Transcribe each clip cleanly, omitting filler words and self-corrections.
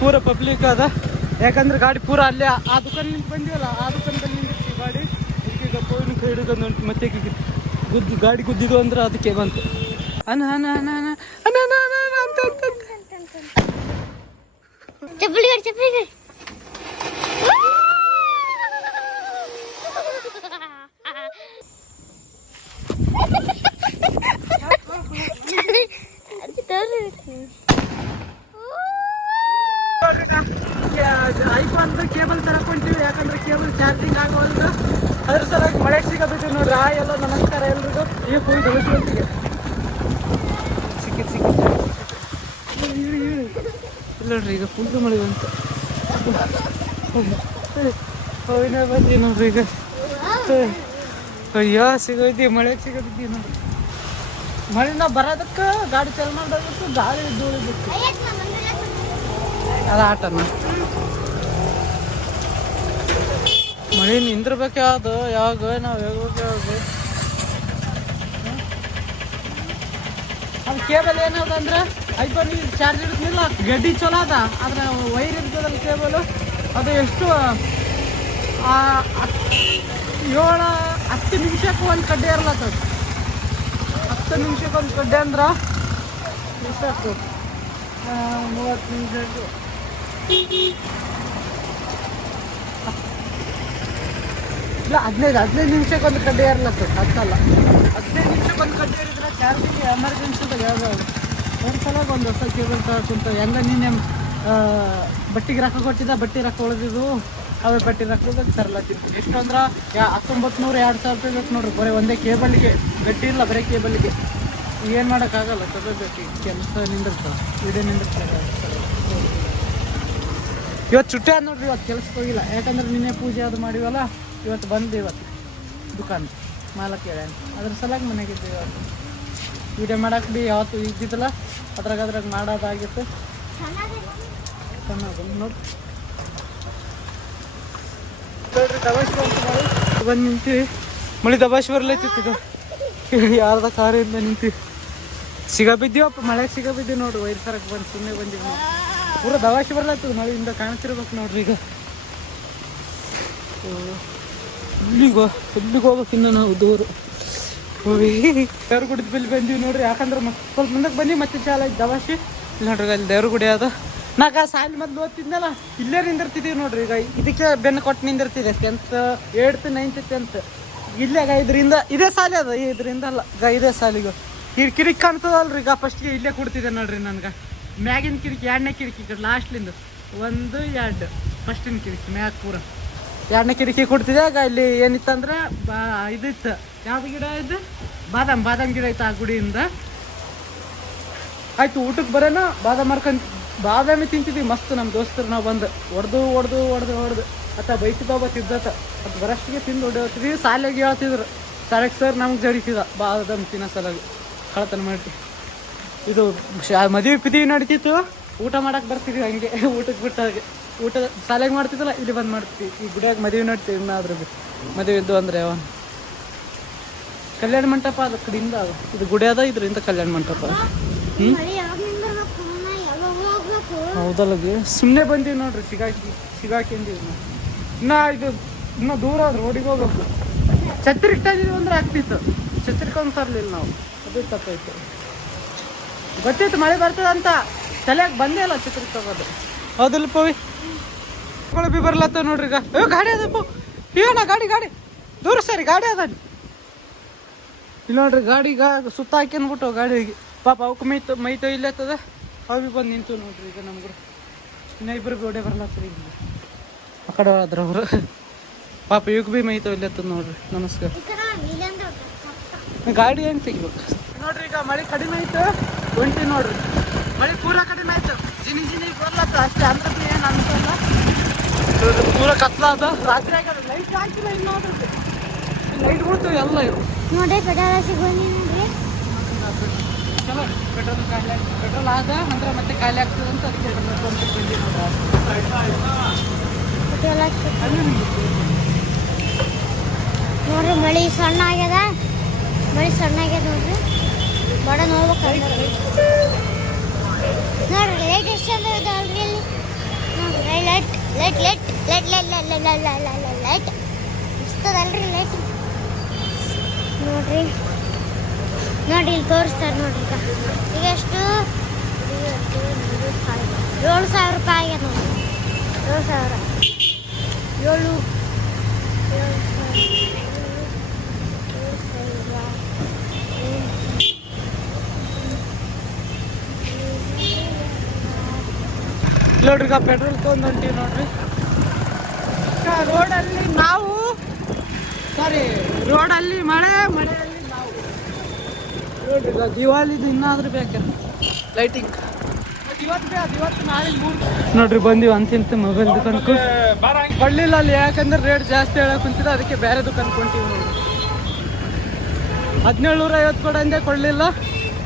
ಪೂರ ಪಬ್ಲಿಕ್ ಅದ, ಯಾಕಂದ್ರೆ ಗಾಡಿ ಪೂರ ಅಲ್ಲೇ ಆ ದುಕಾನ್ ನಿಂತು ಬಂದಿವಲ್ಲ, ಆ ದುಕಾನದಲ್ಲಿ ನಿಂತಿರ್ತೀವಿ ಗಾಡಿ. ಈಗ ಪೋಯಿನ ಕೈ ಹಿಡಿದು ಉಂಟು, ಮತ್ತೆ ಗಾಡಿ ಗುದ್ದಿದ್ದು ಅಂದ್ರೆ ಅದಕ್ಕೆ ಬಂತು. ಅನ ಅನ ಅನ ಅನ ಅನ ಅನ ಅನ ಅಂತ ಚಪ್ಪಲಿ ಐಫೋನ್ ಕೇಬಲ್ ತರಕೊಂತೀವಿ, ಯಾಕಂದ್ರೆ ಕೇಬಲ್ ಚಾರ್ಜಿಂಗ್ ಆಗೋಲ್ದು. ಅದ್ರ ಸಲುವಾಗಿ ಮಳೆ ಸಿಗಬೇಕು ನೋಡ್ರಿ. ಎಲ್ಲ ನಮಸ್ಕಾರ ಎಲ್ರಿಗೂ. ಈಗ ಫುಲ್ ಬೆಳೆಸುವಂತಿಗೆ ಸಿಕ್ಕಿತ್ತು ನೋಡ್ರಿ. ಈಗ ಫುಲ್ ಮಳೆ ಬಂತು. ಹೋಯ್ನ ಬಂದಿ ನೋಡ್ರಿ. ಈಗ ಅಯ್ಯೋ ಸಿಗೋಯ್ತೀವಿ, ಮಳೆ ಸಿಗೋದಿದ್ದೀವಿ ನೋಡ್ರಿ. ಮಳೆನ ಬರೋದಕ್ಕೆ ಗಾಡಿ ಚಾಲು ಮಾಡೋದಕ್ಕೆ ಗಾಳಿ ಧೂಳಿಬಿಟ್ಟು ಅದು ಆಟನ. ಮಳೆ ನಿಂದಿರ್ಬೇಕು ಯಾವುದು ಯಾವಾಗ ನಾವು ಹೋಗ್ಬೇಕು ಯಾವಾಗ. ಅದು ಕೇಬಲ್ ಏನದ ಅಂದ್ರೆ ಐಫೋನ್ ಚಾರ್ಜ್ ಇಡ್ತಿಲ್ಲ, ಗಡ್ಡಿ ಚಲೋ ಅದ. ಆದ್ರೆ ವೈರ್ ಇರ್ತದಲ್ಲ ಕೇಬಲು, ಅದು ಎಷ್ಟು 7-10 ನಿಮಿಷಕ್ಕೆ ಒಂದು ಕಡ್ಡೆ ಇರ್ಲತ್ತದ. 10 ನಿಮಿಷಕ್ಕೆ ಒಂದು ಕಡ್ಡೆ ಅಂದ್ರೆ ಎಷ್ಟಾಗ್ತದೆ? 30 ನಿಮಿಷಕ್ಕೆ ಇಲ್ಲ 15 ನಿಮಿಷಕ್ಕೆ ಒಂದು ಕಡ್ಡೆ ಇರ್ಲತ್ತದ. ಹತ್ತಲ್ಲ, 15 ನಿಮಿಷಕ್ಕೆ ಒಂದು ಕಡ್ಡೆ ಇರಿದ್ರೆ ಚಾರ್ಜಿಂಗ್ ಎಮರ್ಜೆನ್ಸಿದಾಗ ಯಾವ್ದು ಒಂದು ಸಲ ಒಂದು ಹೊಸ ಕೇಬಲ್ ತಗೊಂತ. ಹೆಂಗ ನೀನೆ ಬಟ್ಟಿಗೆ ರೊಕ್ಕ ಕೊಟ್ಟಿದ್ದ, ಬಟ್ಟಿ ರೊಕ್ಕ ಉಳಿದಿದ್ದು, ಅವೇ ಬಟ್ಟೆ ರೊಕ್ಕದಾಗ ತರ್ಲತ್ತಿರ್ತೀನಿ. ಎಷ್ಟು ಅಂದ್ರೆ 1900-2000 ರೂಪಾಯಿ ಬೇಕು ನೋಡ್ರಿ ಬರೀ ಒಂದೇ ಕೇಬಲ್ಗೆ. ಗಟ್ಟಿ ಇಲ್ಲ, ಬರೀ ಕೇಬಲ್ಗೆ. ಏನು ಮಾಡೋಕ್ಕಾಗಲ್ಲ, ತಗೋಬೇಕು. ಕೆಲಸ ನಿಂದಿರ್ತಾವೆ, ವಿಡಿಯೋ ನಿಂದಿರ್ತಾರೆ. ಇವತ್ತು ಚುಟ್ಟಿ ಆದ ನೋಡ್ರಿ. ಇವತ್ತು ಕೆಲ್ಸಕ್ಕೆ ಹೋಗಿಲ್ಲ, ಯಾಕಂದ್ರೆ ನಿನ್ನೆ ಪೂಜೆ ಅದು ಮಾಡಿವಲ್ಲ. ಇವತ್ತು ಬಂದು ಇವತ್ತು ದುಕಾನ್ ಮಾಲಕ್ಕೆ ಹೇಳ, ಅದ್ರ ಸಲಾಗಿ ಮನೆಗಿದ್ದೀವಿ. ಇವತ್ತು ವಿಡಿಯೋ ಮಾಡಕ್ಕೆ ಭೀ ಯಾವತ್ತು ಇದ್ದಿದ್ದಲ್ಲ, ಅದ್ರಾಗ ಮಾಡೋದಾಗಿತ್ತು. ಚೆನ್ನಾಗಿ ನೋಡಿ ದಬಾಶಿ ಬಂದು ನಿಂತೀವಿ. ಮಳೆ ದಬಾಶಿ ಬರ್ಲೈತಿತ್ತು. ಯಾರ್ದ ಕಾರಿಂದ ನಿಂತೀವಿ. ಸಿಗಬಿದ್ದೀವಪ್ಪ, ಮಳೆಗೆ ಸಿಗಬಿದ್ದೀವಿ ನೋಡ್ರಿ. ವೈರ್ ಸರಕ್ಕೆ ಬಂದು ಸುಮ್ಮನೆ ಬಂದೀವಿ ನಾವು. ಪೂರ ದಬಾಶಿ ಬರ್ಲತ್ತದ, ಮಳೆಯಿಂದ ಕಾಣ್ತಿರ್ಬೇಕು ನೋಡ್ರಿ. ಈಗ ಇಲ್ಲಿಗೆ ಹೋಗ್ಬೇಕು ಇನ್ನು ನಾವು ದೂರ ದೇವ್ರ ಗುಡಿದ ಬಿಲ್ ಬಂದೀವಿ ನೋಡ್ರಿ. ಯಾಕಂದ್ರೆ ಸ್ವಲ್ಪ ಮುಂದಕ್ಕೆ ಬಂದು ಮತ್ತೆ ಚಾಲ ಆಯ್ತು ದಬಾಶಿ. ಇಲ್ಲಿ ನೋಡ್ರಿ ಅಲ್ಲಿ ದೇವ್ರ ಗುಡಿ ಅದ. ನಾಗ ಸಾಲಿ ಮೊದಲು ಓದ್ತಿದ್ನಲ್ಲ, ಇಲ್ಲೇ ನಿಂದಿರ್ತಿದ್ದೀವಿ ನೋಡ್ರಿ. ಈಗ ಇದಕ್ಕೆ ಬೆನ್ನು ಕೊಟ್ಟು ನಿಂದಿರ್ತಿದೆ. 10th 8th 9th 10th ಇಲ್ಲೇಗ. ಇದರಿಂದ ಇದೇ ಸಾಲಿ ಅದ, ಇದರಿಂದ ಅಲ್ಲ ಇದೇ ಸಾಲಿಗೆ ಕಿರಿಕಿ ಕಾಣ್ತದಲ್ರಿ. ಈಗ ಫಸ್ಟ್ಗೆ ಇಲ್ಲೇ ಕೊಡ್ತಿದ್ದೆ ನೋಡ್ರಿ. ನನ್ಗೆ ಮ್ಯಾಗಿನ ಕಿರಿಕಿ, 2ನೇ ಕಿರಿಕಿ ಲಾಸ್ಟ್ಲಿಂದ 1 2 ಫಸ್ಟಿನ ಕಿರಿಕಿ ಮ್ಯಾಗ ಪೂರ 2ನೇ ಕಿರಿಕಿ ಕೊಡ್ತಿದ್ದೆ. ಆಗ ಇಲ್ಲಿ ಏನಿತ್ತಂದ್ರೆ ಇದಿತ್ತು, ಯಾವ್ದು ಗಿಡ ಇದು? ಬಾದಾಮ್ ಗಿಡ ಐತೆ ಆ ಗುಡಿಯಿಂದ. ಆಯ್ತು ಊಟಕ್ಕೆ ಬರೋಣ, ಬಾದಾಮಿ ತಿಂತಿದ್ವಿ ಮಸ್ತ್. ನಮ್ಮ ದೋಸ್ತರು ನಾವು ಬಂದು ಹೊಡೆದು ಅತ್ತ ಬೈತಿದ್ದ ತಿದ್ದತ್ತ. ಅದು ಬರಷ್ಟಿಗೆ ತಿಂದು ಹೊಡೆಯೋತಿದ್ವಿ. ಶಾಲೆಗೆ ಹೇಳ್ತಿದ್ರು, ಶಾಲೆಗೆ ಸರ್ ನಮ್ಗೆ ಜಡಿತಿದ ಬಾದಾಮಿ ತಿನ್ನೋ ಸಲಾಗಿ ಕಳ್ತನ ಮಾಡಿ. ಇದು ಮದುವೆ ಪಿದಿವಿ ನಡೀತಿತ್ತು, ಊಟ ಮಾಡಕ್ಕೆ ಬರ್ತಿದ್ವಿ ಹಂಗೆ. ಊಟಕ್ಕೆ ಬಿಟ್ಟಾಗೆ ಊಟ ಶಾಲೆಗೆ ಮಾಡ್ತಿದ್ದಲ್ಲ, ಇಲ್ಲಿ ಬಂದು ಮಾಡ್ತೀವಿ. ಈ ಗುಡಿಯಾಗ ಮದುವೆ ನಡ್ತೀವಿ. ಇನ್ನಾದ್ರೂ ಮದುವೆ ಇದ್ದು ಅಂದರೆ ಕಲ್ಯಾಣ ಮಂಟಪ ಅದ ಕಡೆಯಿಂದ ಅದು. ಇದು ಗುಡಿ ಅದ, ಇದರಿಂದ ಕಲ್ಯಾಣ ಮಂಟಪ. ಹೌದಲ್ಲ, ಸುಮ್ಮನೆ ಬಂದೀವಿ ನೋಡ್ರಿ. ಸಿಗಾಕಿಂದೀವಿ ಇನ್ನೂ ದೂರ ಆದ್ರೆ ರೋಡಿಗೆ ಹೋಗ್ಬೇಕು. ಛತ್ರಿಗೆ ತಂದಿದ್ವಿ ಅಂದ್ರೆ ಆಗ್ತಿತ್ತು, ಛತ್ರಿಕೊಂಡು ತರಲಿಲ್ಲ ನಾವು. ಅದು ತಪ್ಪಾಯ್ತು. ಗೊತ್ತಿತ್ತು ಮಳೆ ಬರ್ತದಂತ, ತಲೆಯಾಗ ಬಂದೇ ಇಲ್ಲ ಛತ್ರಿಗೆ ತಗೋದು. ಹೌದಿಲ್ಲ ಪವಿ? ಬಿ ಬರ್ಲತ್ತ ನೋಡ್ರಿ. ಈಗ ಗಾಡಿ ಅದಪ್ಪ, ಏನ ಗಾಡಿ ದೂರ ಸರಿ ಗಾಡಿ ಅದ. ಇಲ್ಲಿ ನೋಡ್ರಿ ಗಾಡಿಗ ಸುತ್ತ ಹಾಕ್ಯಂದ್ಬಿಟ್ಟು ಗಾಡಿಗೆ ಪಾಪ ಅವಕ್ಕೆ ಮೈತೋ ಇಲ್ಲತ್ತದ. ಅವು ಬಿ ಬಂದು ನಿಂತು ನೋಡ್ರಿ. ಈಗ ನಮ್ಗೆ ಇನ್ನ ಇಬ್ಬರು ಗೋಡೆ ಬರ್ಲತ್ರಿ. ಈಗ ಆ ಕಡೆ ಆದ್ರ ಅವರು ಪಾಪ ಇವಾಗ ಭೀ ಮೈತೋ ಇಲ್ಲತ್ತದ ನೋಡ್ರಿ. ನಮಸ್ಕಾರ. ಗಾಡಿ ಹೆಂಗೆ ತೆಗಿಬೇಕು ನೋಡ್ರಿ. ಈಗ ಮಳೆ ಕಡಿಮೆ ಆಯ್ತು, ಹೊಂಟಿ ನೋಡ್ರಿ. ಮಳೆ ಪೂರ ಕಡಿಮೆ ಆಯ್ತು, ಜಿನಿ ಬರ್ಲತ್ತ ಅಷ್ಟೇ. ಅಂತ ಏನು ಅನ್ಸಲ್ಲ. ಪೂರ ಕತ್ಲಾದ, ರಾತ್ರಿ ಆಗ್ಯದ. ಲೈಟ್ ಹಾಕಿಲ್ಲ ಇನ್ನು ನೋಡ್ರಿ. ಲೈಟ್ ಬಿಡ್ತೀವಿ ಎಲ್ಲ ಇವು ನೋಡಿ. ಪೆಟ್ರೋಲ್ ಸಿಗೋನಿ ನೋಡ್ರಿ. ಚಲೋ ಪೆಟ್ರೋಲ್ ಆದ ಅಂದ್ರೆ ಮತ್ತೆ ಖಾಲಿ ಆಗ್ತದೆ ಅಂತ ಅದಕ್ಕೆ ನೋಡ್ರಿ. ಮಳೆ ಸಣ್ಣ ಆಗ್ಯದ ನೋಡ್ರಿ. ಬಡ ನೋಡ್ಬೇಕು ನೋಡ್ರಿ. ಲೈಟ್ ಎಷ್ಟು ಚಂದ ಇದೆ ಅಲ್ರಿ. ಇಲ್ಲಿ light light light light light light ಇಷ್ಟದಲ್ರಿ ಲೈಟ್ ನೋಡ್ರಿ ನೋಡಿ ಇಲ್ಲಿ ತೋರಿಸ್ತಾರೆ ನೋಡ್ರಿ ಈಗ ಎಷ್ಟು 7,000 ರೂಪಾಯಿ ಆಗಿದೆ ನೋಡಿ 7,000 ನೋಡ್ರಿ ಈಗ ಪೆಟ್ರೋಲ್ ತೊಗೊಂಡು ಹೊಂಟೀವಿ ನೋಡ್ರಿ ರೋಡಲ್ಲಿ ನಾವು ರೋಡಲ್ಲಿ ಮಳೆಯಲ್ಲಿ ನಾವು ನೋಡ್ರಿ ಈಗ ದಿವಾಲಿದು ಇನ್ನಾದ್ರೂ ಬೇಕು ಲೈಟಿಂಗ್ ಇವತ್ತು ನಾಳೆ ನೋಡ್ರಿ ಬಂದೀವಿ ಅಂತಿಂತ ಮೊಬೈಲ್ ದುಕಾನ್ಕು ಕೊಡ್ಲಿಲ್ಲ ಅಲ್ಲಿ ಯಾಕಂದ್ರೆ ರೇಟ್ ಜಾಸ್ತಿ ಹೇಳಕ್ ಕುಂತಿದ್ದ ಅದಕ್ಕೆ ಬೇರೆ ದುಕಾನ್ ಕೊಂತೀವಿ ನೋಡ್ರಿ 1750 ಕೊಡ ಅಂದೆ ಕೊಡ್ಲಿಲ್ಲ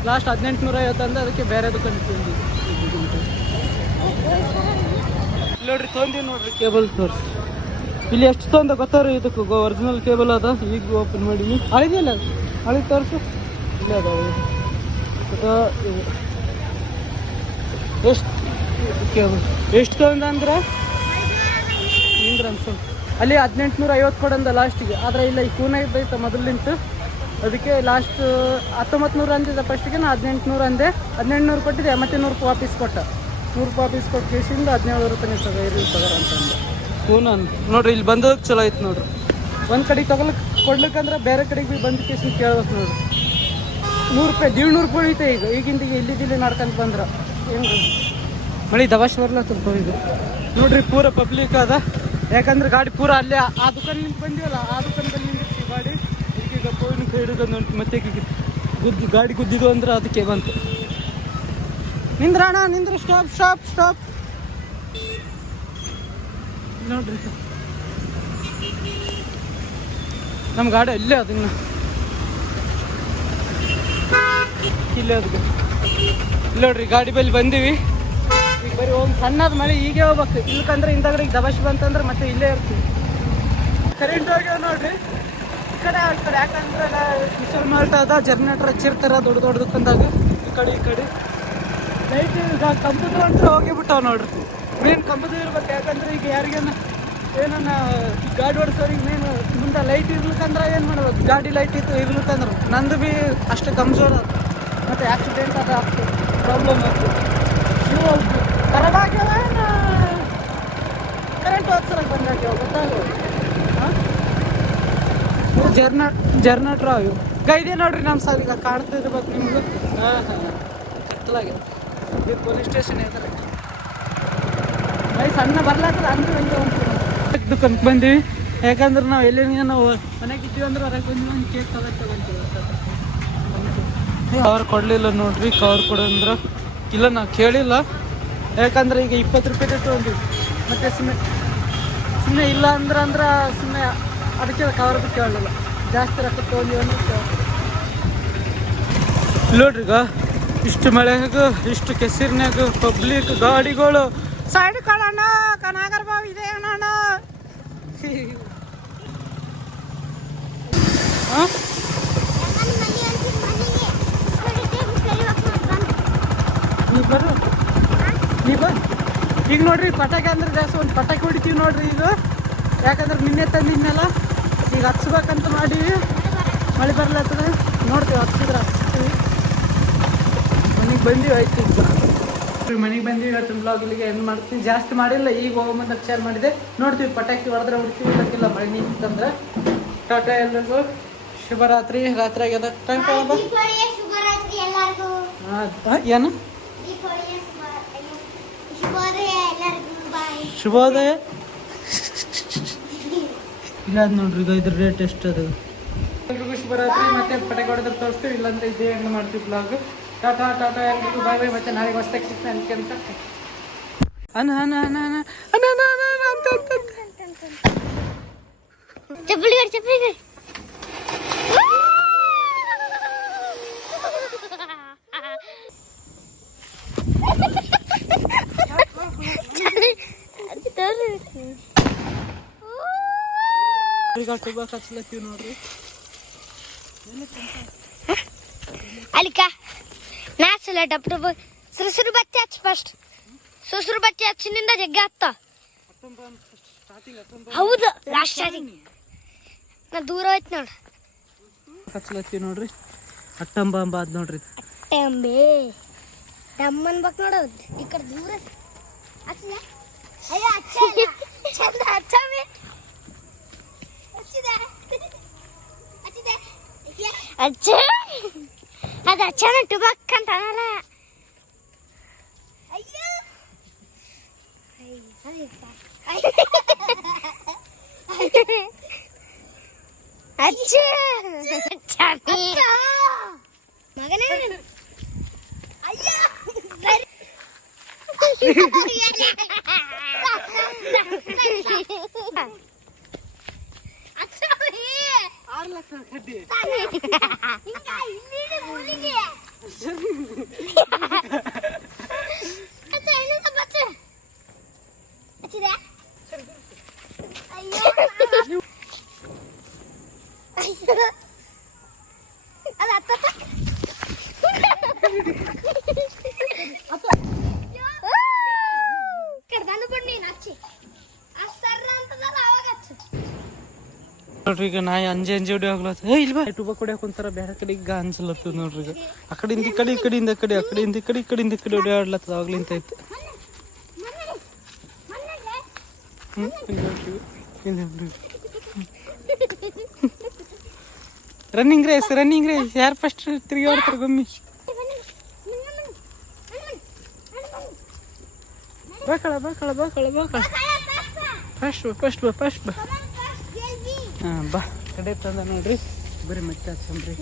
ಲಾಸ್ಟ್ 1850 ಅಂದೆ ಅದಕ್ಕೆ ಬೇರೆ ದುಕಾನ್ ಕೊಂತೀವಿ ನೋಡ್ರಿ ತೊಂದೀವಿ ನೋಡ್ರಿ ಕೇಬಲ್ ತೋರಿಸಿ ಇಲ್ಲಿ ಎಷ್ಟು ತೊಂದ ಗೊತ್ತಾರ ಇದಕ್ಕೆ ಒರಿಜಿನಲ್ ಕೇಬಲ್ ಅದ ಈಗ ಓಪನ್ ಮಾಡೀನಿ ಹಳಿದಿಲ್ಲ ಹಳಿ ತೋರಿಸು ಇಲ್ಲ ಅದ ಎಷ್ಟು ಕೇಬಲ್ ಎಷ್ಟು ತೊಂದ ಅಂದ್ರೆ ನಿಂದ್ರ ಅನ್ಸಲ್ ಅಲ್ಲಿ 1850 ಕೊಡಂದ ಲಾಸ್ಟಿಗೆ ಆದರೆ ಇಲ್ಲ ಈ ಕೂನ ಇದ್ದೈತೆ ಮೊದಲಿಂತ ಅದಕ್ಕೆ ಲಾಸ್ಟ್ 1900 ಅಂದಿದ್ದ ಫಸ್ಟಿಗೆ ನಾ 1800 ಅಂದೆ 1800 ಕೊಟ್ಟಿದ್ದೆ ಮತ್ತೆ 100 ರೂಪಾಯಿ ವಾಪೀಸ್ ಕೊಟ್ಟ 100 ರೂಪಾಯಿ ವಾಪೀಸ್ ಕೊಟ್ಟು ಕೇಸಿಂದ 17 ರೂಪಾಯಿ ಇರಲಿ ತಗೋರ ಅಂತಂದು ಕೂನನ್ ನೋಡ್ರಿ ಇಲ್ಲಿ ಬಂದದಕ್ಕೆ ಚಲೋ ಐತೆ ನೋಡ್ರಿ ಒಂದು ಕಡೆಗೆ ಕೊಡ್ಲಿಕ್ಕಂದ್ರೆ ಬೇರೆ ಕಡೆಗೆ ಭೀ ಬಂದು ಕೇಸಿಂದ ಕೇಳ್ಬೇಕು ನೋಡ್ರಿ 100 ರೂಪಾಯಿ 150 ರೂಪಾಯಿ ಉಳಿತೆ ಈಗಿಂದ ಇಲ್ಲಿದ್ದಿಲ್ಲಿ ನಡ್ಕೊಂತ ಬಂದ್ರೆ ಏನು ಮಳೆ ದವಾಶ್ ಬರ್ಲತ್ತಪ್ಪ ಈಗ ನೋಡ್ರಿ ಪೂರ ಪಬ್ಲಿಕ್ ಅದ ಯಾಕಂದ್ರೆ ಗಾಡಿ ಪೂರ ಅಲ್ಲೇ ಆ ದುಕಾನಿಂದ ಬಂದಿವಲ್ಲ ಆ ದುಕಾನದಲ್ಲಿ ನಿಂದಿರ್ತೀವಿ ಗಾಡಿ ಈಗ ಫೋನ್ ಹಿಡಿದು ಮತ್ತೆ ಗಾಡಿ ಗುದ್ದಿದ್ದು ಅಂದ್ರೆ ಅದಕ್ಕೆ ಬಂತು ನಿಂದ್ರಣ್ಣ ನಿಂದ್ರು ಸ್ಟಾಪ್ ನೋಡ್ರಿ ನಮ್ಮ ಗಾಡಿ ಅಲ್ಲೇ ಅದನ್ನ ಇಲ್ಲೇ ಅದಕ್ಕೆ ನೋಡ್ರಿ ಗಾಡಿ ಬಲ್ಲಿ ಬಂದೀವಿ ಈಗ ಬರೀ ಒಂದು ಸಣ್ಣದ ಮಳೆ ಹೀಗೆ ಹೋಗ್ಬೇಕು ಇಲ್ಲಕಂದ್ರೆ ಹಿಂದಗಡೆ ದಬಾಶ್ ಬಂತಂದ್ರೆ ಮತ್ತೆ ಇಲ್ಲೇ ಇರ್ತೀವಿ ಕರೆಂಟ್ ಹೋಗ್ಯಾವ ನೋಡ್ರಿ ಈ ಕಡೆ ಯಾಕಂದ್ರೆ ಕಿಶೋರ್ ಮಾರ್ಟ್ ಅದ ಜರ್ನೇಟರ್ ಹಚ್ಚಿರ್ತಾರ ದೊಡ್ಡ ದುಕಾನ್ದಾಗ ಈ ಕಡೆ ಲೈಟ್ ಈಗ ಕಂಪ್ಯೂಟರ್ ಅಂತ ಹೋಗಿಬಿಟ್ಟಾವ ನೋಡ್ರಿ ಮೇನ್ ಕಂಪ್ಯೂಟರ್ ಇರ್ಬೇಕು ಯಾಕಂದ್ರೆ ಈಗ ಯಾರಿಗೇನ ಏನನ್ನ ಗಾಡಿ ಓಡಿಸೋರಿಗೆ ಮೇನ್ ಮುಂದೆ ಲೈಟ್ ಇರ್ಲಿಕ್ಕಂದ್ರೆ ಏನು ಮಾಡ್ಬೇಕು ಗಾಡಿ ಲೈಟ್ ಇರ್ಲಿಕ್ಕಂದ್ರೆ ನಂದು ಭೀ ಅಷ್ಟು ಕಮ್ಜೋರ್ ಅದು ಮತ್ತು ಆಕ್ಸಿಡೆಂಟ್ ಅದು ಆಗ್ತದೆ ಪ್ರಾಬ್ಲಮ್ ಆಗ್ತದೆ ಇವು ಕರಗಾಗ್ಯಾವ ಕರೆಂಟ್ ಹೋಗ್ಸಲಕ್ಕೆ ಬಂದಾಗ್ಯಾವ ಗೊತ್ತಾಗಲ್ಲ ಜರ್ನೇಟ್ರ್ ಅವು ಗೈದೆ ನೋಡ್ರಿ ನಮ್ಮ ಸಾಲ ಈಗ ಕಾಣ್ತಿರ್ಬೇಕು ನಿಮ್ಗೆ ಕತ್ತಲಾಗ್ಯದ ಇದು ಪೊಲೀಸ್ ಸ್ಟೇಷನ್ ಐತಾರೆ ಸಣ್ಣ ಬರ್ಲಾತ್ರ ಅಂತ ದುಕಾನ್ ಬಂದೀವಿ ಯಾಕಂದ್ರೆ ನಾವು ಎಲ್ಲಿ ನಾವು ಮನೆಗೆ ಇದ್ದೀವಿ ಅಂದ್ರೆ ಹೊರಗೆ ಬಂದ್ವಿ ಒಂದು ಕೇಕ್ ತಗೊಂತೀವಿ ಕವರ್ ಕೊಡಲಿಲ್ಲ ನೋಡ್ರಿ ಕವರ್ ಕೊಡಂದ್ರೆ ಇಲ್ಲ ನಾವು ಕೇಳಿಲ್ಲ ಯಾಕಂದ್ರೆ ಈಗ 20 ರೂಪಾಯಿ ತೊಗೊಂಡಿವಿ ಮತ್ತು ಸುಮ್ಮನೆ ಇಲ್ಲ ಅಂದ್ರೆ ಸುಮ್ಮನೆ ಅದಕ್ಕೆ ಕವರ್ ಬಿ ಕೇಳಲಿಲ್ಲ ಜಾಸ್ತಿ ರೊಕ್ಕ ತೊಗೊಂಡಿವಿ ಅನ್ನೋ ನೋಡ್ರಿ ಈಗ ಇಷ್ಟು ಮಳೆಯಾಗ ಇಷ್ಟು ಕೆಸರಿನಾಗ ಪಬ್ಲಿಕ್ ಗಾಡಿಗಳು ಸೈಡ್ ಕಳಣ್ಣ ಕನಾಗರ್ ಬಾವಿ ಇದೆ ಅಣ್ಣ ನೀ ಬರ್ ಈಗ ನೋಡ್ರಿ ಪಟಾಕಿ ಅಂದ್ರೆ ಜಾಸ್ತಿ ಒಂದು ಪಟಾಕಿ ಹೊಡಿತೀವಿ ನೋಡ್ರಿ ಈಗ ಯಾಕಂದ್ರೆ ನಿನ್ನೆ ತಂದಿದ್ನಲ್ಲ ಈಗ ಹಚ್ಬೇಕಂತ ಮಾಡೀವಿ ಮಳೆ ಬರ್ಲತ್ತದ ನೋಡ್ತೀವಿ ಹಚ್ಚಿದ್ರೆ ಹಚ್ತೀವಿ ಮನೆಗೆ ಬಂದೀವಿ ಆಯ್ತು ಈಗ ಮನೆಗೆ ಬಂದೀವಿ ಇವತ್ತಿನ ಬ್ಲಾಗ್ ಇಲ್ಲಿಗೆ ಏನು ಮಾಡ್ತೀವಿ ಜಾಸ್ತಿ ಮಾಡಿಲ್ಲ ಈಗ ಹೋಗೋಮಂತ ಶೇರ್ ಮಾಡಿದೆ ನೋಡ್ತೀವಿ ಪಟಾಕಿ ಹೊಡೆದ್ರೆ ಹೊಡ್ತೀವಿ ಇಲ್ಲಕ್ಕಿಲ್ಲ ಮಳೆ ನಿಂತಂದ್ರೆ ಟಾಟಾ ಎಲ್ಲರಿಗೂ ಶುಭರಾತ್ರಿ ರಾತ್ರಿ ಆಗ್ಯದ ಟೈಮ್ ತಗೊಂಡು ಏನು ಶುಭೋದಯ ಇಲ್ಲ ಅದು ನೋಡ್ರಿ ಇದ್ರ ರೇಟ್ ಎಷ್ಟು ಅದು ಎಲ್ರಿಗೂ ಶುಭರಾತ್ರಿ ಮತ್ತೆ ಪಟಾಕಿ ಹೊಡೆದ್ರೆ ತೋರಿಸ್ತೀವಿ ಇಲ್ಲಾಂದ್ರೆ ಇದೇ ಹೆಂಗೆ ಮಾಡ್ತೀವಿ ಬ್ಲಾಗ್ ಟಾಟಾ ಎಲ್ರಿಗೂ ಬಾಯ್ ಬಾಯ್ ಮತ್ತೆ ನಾಳೆ ಹೊಸ್ತಾಗಿ ಸಿಗ್ತಾನೆ ಅಂತ ಚಪ್ಪಲಿ ನೋಡ್ರಿ ಅಲ್ಲಿಕ ನಾಚಲ್ಲ ಡಬ್ ಸುರುಸುರು ಬಚ್ಚಿ ಹಚ್ಚ ಫಸ್ಟ್ ಸುರುಸುರು ಬಚ್ಚಿ ಹಚ್ಚಿನಿಂದ ಜಗ್ಗ ಹತ್ತ ಹೌದು ಲಾಸ್ಟ್ ಸ್ಟಾರ್ಟಿಂಗ್ ನಾ ದೂರ ಹೋಯ್ತು ನೋಡ್ರಿ ಹಚ್ಚಲತ್ತೀವಿ ನೋಡ್ರಿ ಅಟ್ಟಂಬ ಅದ್ ನೋಡ್ರಿ ಅಟ್ಟಂಬೆ ದಮ್ಮನ್ ಬಕ್ ನೋಡೋದು ಈ ಕಡೆ ದೂರ ಹಚ್ಚಿದೆ ಅಯ್ಯೋ ಚಂದ ಹಚ್ಚಮೆ ಹಚ್ಚಿದೆ ಹಚ್ಚಿದೆ ಅಚ್ಚ ಅದು ಹಚ್ಚನ ಟುಬಕ್ ಅಂತ ಅಲ್ಲ ಅಯ್ಯೋ ಅಚ್ಚ ಮಗನೇ ಅಯ್ಯೋ ನೋಡ್ರಿ ಈಗ ನಾಯಿ ಅಂಜೆ ಹೊಡಿ ಆಗ್ಲತ್ತ ಇಲ್ವಾ ಟುಬ ಕೊಡ್ಯಾಕ ಒಂಥರ ಬೇರೆ ಕಡೆ ಈಗ ಅನ್ಸಲತ್ತದ ನೋಡ್ರಿ ಈಗ ಆ ಕಡೆಯಿಂದ ಈ ಕಡೆ ಈ ಕಡೆಯಿಂದ ಕಡೆ ಆ ಕಡೆಯಿಂದ ಈ ಕಡೆಯಿಂದ ಈ ಕಡೆ ಹೊಡಿಯಾಡ್ಲತ್ತದ ಆಗ್ಲಿಂತ ಐತೆ ರನ್ನಿಂಗ್ ರೇಸ್ ಯಾರು ಫಸ್ಟ್ ತಿರುಗಿ ಆಡ್ತಾರೆ ಗೊಮ್ಮಿ ಬಾಕಳ ಫಸ್ಟ್ ಬಾ ಹಾಂ ಬಾ ಕಡೆ ತಂದ ನೋಡ್ರಿ ಬರೀ ಮತ್ತೆ ಹಚ್ಚಂಬ್ರಿ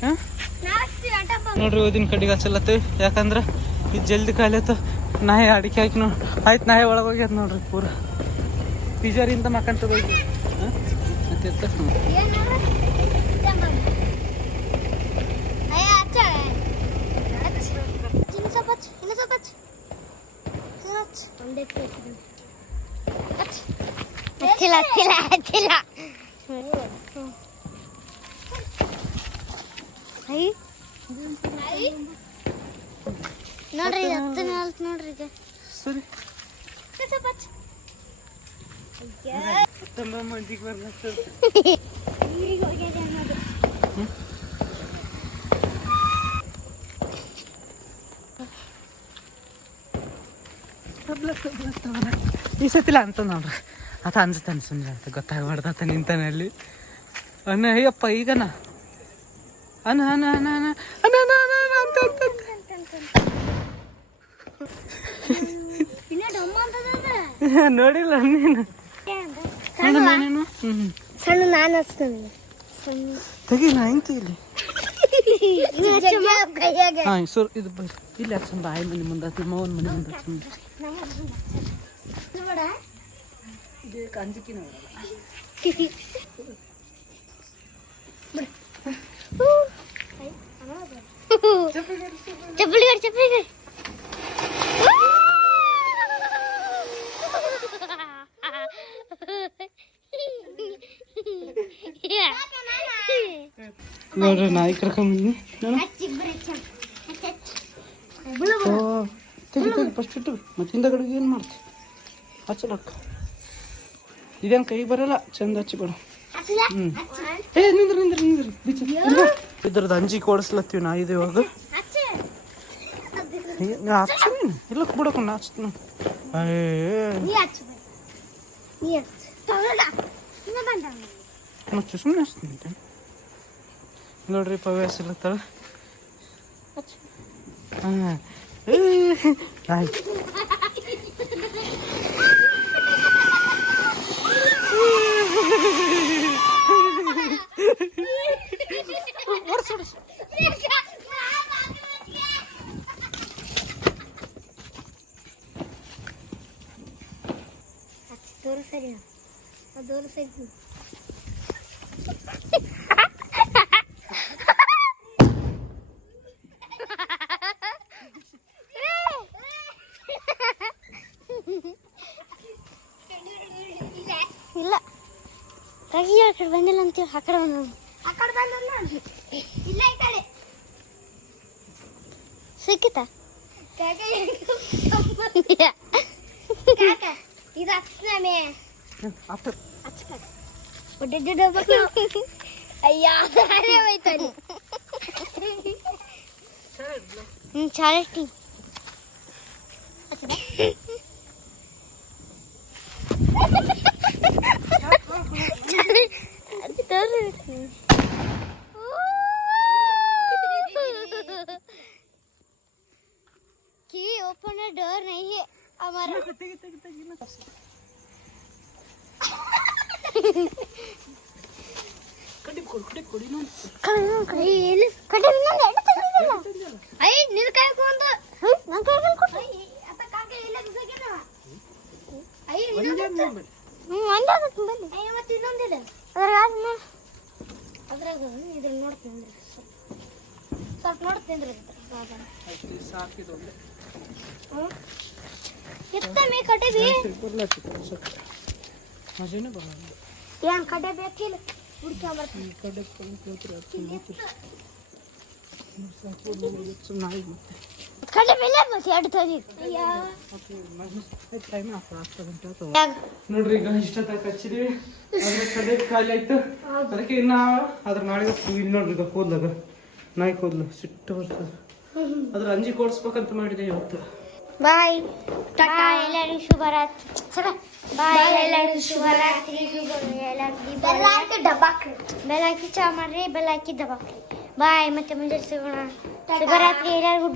ಹಾಂ ನೋಡ್ರಿ ಓದಿನ ಕಡೆಗೆ ಹಚ್ಚಲತ್ತೀವಿ ಯಾಕಂದ್ರೆ ಇದು ಜಲ್ದಿ ಕಾಯ್ಲತ್ತ ನಾಯಿ ಅಡಿಕೆ ಹಾಕಿ ಆಯ್ತು ನಾಯಿ ಒಳಗೆ ಹೋಗ್ಯದ ನೋಡ್ರಿ ಪೂರ ಪಿಜರಿಂದ ಮಕ್ಕಂತ ಹೋಗಿ ಹಾಂ ಮತ್ತೆ ನೋಡ್ರಿ ನೋಡ್ರಿ ಸರಿ ತುಂಬ ಮಂದಿಗೆ ಬರ್ಲತ್ತದ ಈ ಸತಿಲ್ಲ ಅಂತ ನೋಡ್ರಿ ಆತ ಅನ್ಸ್ತಾನೆ ಸುಮ್ಮನೆ ಅಂತ ಗೊತ್ತಾಗ್ಬಾರ್ದಾತ ನಿಂತಾನೆ ಅಲ್ಲಿ ಅನ್ನ ಅಯ್ಯಪ್ಪ ಈಗನ ಅನ ಅನ ಅನ ಅನ ಅನ ಅನ ಅನ ಅಂತ ನೋಡಿಲ್ಲ ನೀನು ಸಣ್ಣ ನಾನು ಹಚ್ತೇನೆ ತೆಗಿ ನಾ ಇಂತು ಇಲ್ಲಿ ಹಾಂ ಸರ್ ಇದು ಬರ್ರಿ ಇಲ್ಲಿ ಹಚ್ಚಂಬ ಆಯ್ ಮನೆ ಮುಂದೆ ನಮ್ಮ ಅವನ ಮನೆ ಮುಂದೆ ಹಚ್ಚಂಬ ಅಂಜಿಕಿನ ಚಪ್ಪಲಿ ನೋಡ್ರಿ ನಾಯಿ ಕರ್ಕೊಂಬಂದಿ ತೆಗಿ ಫಸ್ಟ್ ಇಟ್ಟು ಮತ್ತೆ ಹಿಂದಗಡೆಗೆ ಏನು ಮಾಡ್ತಿ ಹಚ್ಚಲಕ್ಕ ಇದೇನು ಕೈ ಬರಲ್ಲ ಚಂದ ಹಚ್ಚಿಬೇಡ ಏ ನಿಂದ್ರಿ ಇದ್ರದ್ದು ಅಂಜಿಗೆ ಓಡಿಸ್ಲತ್ತೀವಿ ನಾ ಇದು ಇವಾಗ ಹಚ್ಚು ನೀನು ಇಲ್ಲ ಬಿಡಕ್ಕ ನಾ ಹಚ್ತೀನಿ ಮತ್ತೆ ಸುಮ್ಮನೆ ಹಚ್ತೀನಿ ನೋಡ್ರಿ ಪವ್ಯ ಹಚ್ಚಲತ್ತಾಳ ಹಾಂ ಆಯ್ತು ಇಲ್ಲ ಕಗಿ ಆ ಕಡೆ ಬಂದಿಲ್ಲ ಅಂತೀವಿ ಆ ಕಡೆ ಬಂದ ಇಲ್ಲ ಈ ಕಡೆ ಸಿಕ್ಕಿತಾ ಇದು ಹಚ್ಚಿನ ಅಪ್ಪ ಅಯ್ಯ ಅದೇ ಹೋಯ್ತಾನೆ ಚಾಲೆಟಿ की ओपन डोर नहीं है हमारा ಸ್ವಲ್ಪ ನೋಡ್ತೀನಿ ಎತ್ತಮೇ ಕಟಬಿ ಮಜಾನೇ ಬರಲ್ಲ ಏನ್ ಕಡೆ ಬೇಕಿಲ್ಲ ಹುಡುಕಿ ಬರ್ತೀನಿ ಕಡೆ ಕಡೆ ಬೆಲ್ಲ ಮತ್ತೆ ಎಡ್ತದಿ ಅಯ್ಯ ನೋಡ್ರಿ ಈಗ ಇಷ್ಟೊತ್ತ ಹಚ್ಚಿದೀವಿ ಅದ್ರ ಕಡೆ ಖಾಲಿ ಆಯ್ತು ಅದಕ್ಕೆ ಇನ್ನ ಅದ್ರ ನಾಳೆಗೆ ಇಲ್ಲಿ ನೋಡ್ರಿ ಈಗ ಕೂದ್ಲಾಗ ನಾಯಿ ಕೂದ್ಲು ಸಿಟ್ಟು ಬರ್ತದೆ ಅದ್ರ ಅಂಜಿ ಕೊಡಿಸ್ಬೇಕಂತ ಮಾಡಿದೆ ಇವತ್ತು ಬಾಯ್ ಟಾಟಾ ಎಲ್ಲರಿಗೂ ಶುಭರಾತ್ರಿ ಬಾಯ್ ಎಲ್ಲರಿಗೂ ಶುಭರಾತ್ರಿ ಬೆಲ್ಲ ಹಾಕಿ ಡಬ್ಬಾಕ್ರಿ ಬೆಲ್ಲ ಹಾಕಿ ಚಾ ಮಾಡ್ರಿ ಬೆಲ್ಲ ಹಾಕಿ ಡಬ್ಬಾಕ್ರಿ ಬಾಯ್ ಮತ್ತೆ ಮುಂದೆ ಸಿಗೋಣ ಶುಭರಾತ್ರಿ ಎಲ್ಲರಿಗೂ